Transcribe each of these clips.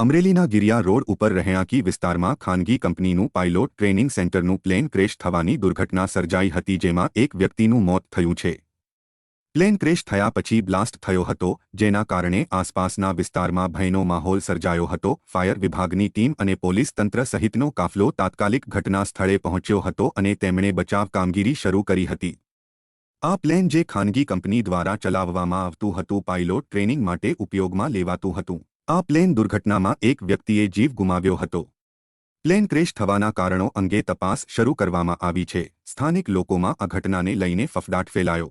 અમરેલીના ગિરિયા રોડ ઉપર રહેણાંકી વિસ્તારમાં ખાનગી કંપનીનું પાયલોટ ટ્રેનિંગ સેન્ટરનું પ્લેન ક્રેશ થવાની દુર્ઘટના સર્જાઈ હતી જેમાં એક વ્યક્તિનું મોત થયું છે. પ્લેન ક્રેશ થયા પછી બ્લાસ્ટ થયો હતો, જેના કારણે આસપાસના વિસ્તારમાં ભયનો માહોલ સર્જાયો હતો, ફાયર વિભાગની ટીમ અને પોલીસ તંત્ર સહિતનો કાફલો તાત્કાલિક ઘટના સ્થળે પહોંચ્યો હતો અને તેમણે બચાવ કામગીરી શરૂ કરી હતી. આ પ્લેન જે ખાનગી કંપની દ્વારા ચલાવવામાં આવતું હતું, પાયલોટ ટ્રેનિંગ માટે ઉપયોગમાં લેવાતું હતું. આ પ્લેન દુર્ઘટનામાં એક વ્યક્તિએ જીવ ગુમાવ્યો હતો. પ્લેન ક્રેશ થવાના કારણો અંગે તપાસ શરૂ કરવામાં આવી છે. સ્થાનિક લોકોમાં આ ઘટનાને લઈને ફફડાટ ફેલાયો.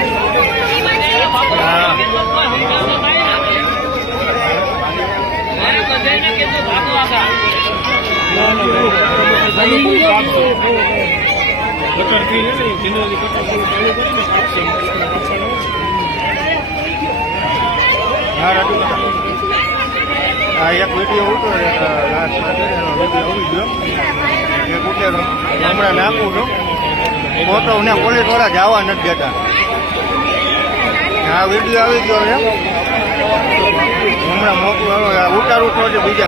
આ એક વીડિયો ઉતો લાસ્ટ વીડિયો આવી ગયો એક ઉતેરો હમણાં નાખું છું ફોટો ને પોલીસવાળા જવા નથી દેતા આ વીડિયો આવી ગયો છે હમણાં મોકલું ઉતારું તો બીજા